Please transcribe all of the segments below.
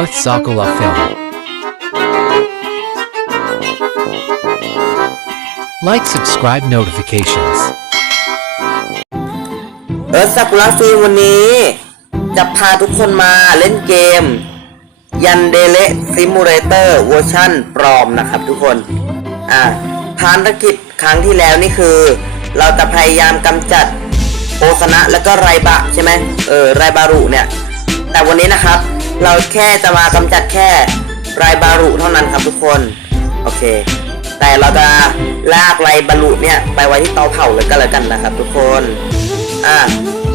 Earth Sakala Film. Like, subscribe, notifications. เออซากุระฟิล์มวันนี้ จะพาทุกคนมาเล่นเกม ยันเดเลซิมูเลเตอร์เวอร์ชันปลอมนะครับทุกคน อ่าภารกิจครั้งที่แล้วนี่คือ เราจะพยายามกำจัดโอสนะแล้วก็ไรบะใช่ไหมเออไรบารุเนี่ย แต่วันนี้นะครับ เราแค่จะมากำจัดแค่ไรบารุเท่านั้นครับทุกคน โอเค แต่เราจะลากไรบารุเนี่ยไปไว้ที่เตาเผาเลยก็แล้วกันนะครับ ทุกคน อะ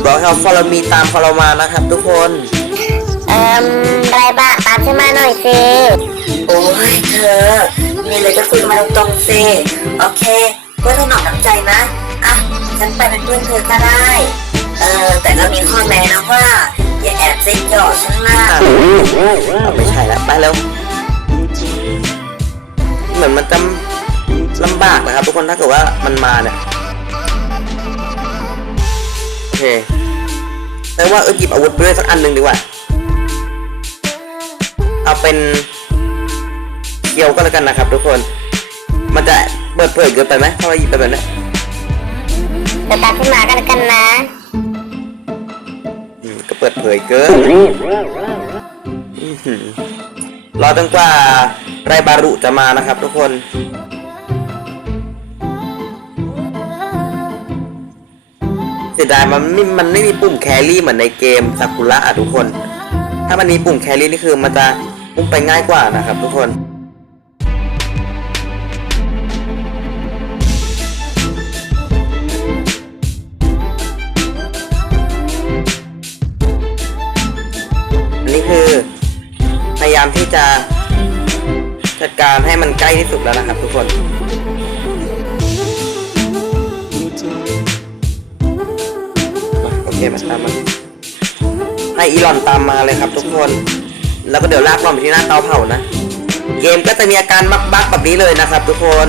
บอกให้เขา follow me ตาม follow มานะครับ ทุกคน เอ่มไรบ้าตามฉันมาหน่อยสิโอ้ยเธอมีอะไรก็คุยกันมาตรงๆสิ โอเคเพื่อถนอมน้ำใจนะ อะ ฉันไปเป็นเพื่อนเธอก็ได้ เออแต่ก็มีข้อแม้นะว่า เอาไม่ใช่แล้วไปเร็วเหมือนมันจะลำบากนะครับ ทุกคนถ้าเกิดว่ามันมาเนี่ยโอเคแปลว่าเออหยิบอาวุธไปด้วยสักอันหนึ่งดีกว่าเอาเป็นเคียวก็แล้วกันนะครับ ทุกคน มันจะเปิดเผยเกินไปไหมถ้าเราหยิบไปแบบนี้เดี๋ยวตามฉันมากันแล้วกันนะอืมก็เปิดเผยเกินอื้อหือ รอจนกว่าไรบารุจะมานะครับทุกคน เสียดายมันไม่มันไม่มีปุ่มแครี่เหมือนในเกมซากุระอะทุกคน ถ้ามันมีปุ่มแครี่นี่คือมันจะปุ่มไปง่ายกว่านะครับทุกคนอันามที่จะจัดการให้มันใกล้ที่สุดแล้วนะครับ ทุกคนโอเคมาตามมาให้อีลอนตามมาเลยครับ ทุกคน แล้วก็เดี๋ยวลากลอนไปที่หน้าเตาเผานะ เกมก็จะมีอาการบักบักแบบนี้เลยนะครับ ทุกคน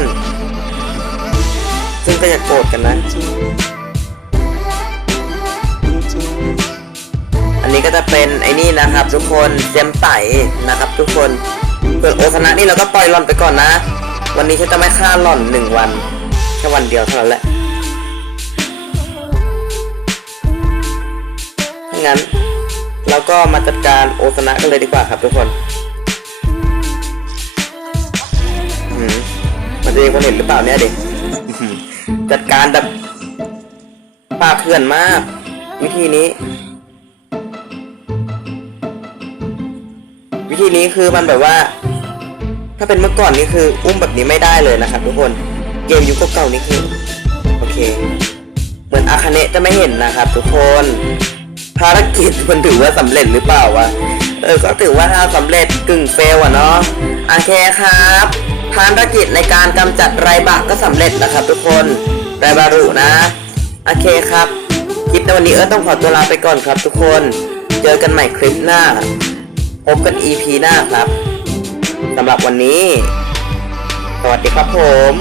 ซึ่งก็จะโกรธกันนะ อันนี้ก็จะเป็นไอ้นี่นะครับ ทุกคนเจมไต่นะครับ ทุกคนส่วนโอซนะนี่เราก็ปล่อยหล่อนไปก่อนนะ วันนี้ฉันจะไม่ฆ่าหล่อนหนึ่งวันแค่วันเดียวเท่านั้นแหละถ้างั้นเราก็มาจัดการโอซนะกันเลยดีกว่าครับทุกคนอืมมันจะมีคนเห็นหรือเปล่าเนี่ยเด็กจัดการแบบป้าเพื่อนมาก วิธีนี้ วิธีนี้คือมันแบบว่า ถ้าเป็นเมื่อก่อนนี่คืออุ้มแบบนี้ไม่ได้เลยนะครับ ทุกคนเกมยุคเก่าๆนี่คือโอเค เหมือนอาคาเนะจะไม่เห็นนะครับ ทุกคนภารกิจมันถือว่าสำเร็จหรือเปล่าวะเออก็ถือว่าถ้าสำเร็จกึ่งเฟลอะเนาะโอเคครับภารกิจในการกำจัดไรบะก็สำเร็จนะครับ ทุกคนไรบารุนะโอเคครับ คลิปในวันนี้เออต้องขอตัวลาไปก่อนครับ ทุกคน เจอกันใหม่คลิปหน้า พบกัน EP หน้าครับสำหรับวันนี้ สวัสดีครับผม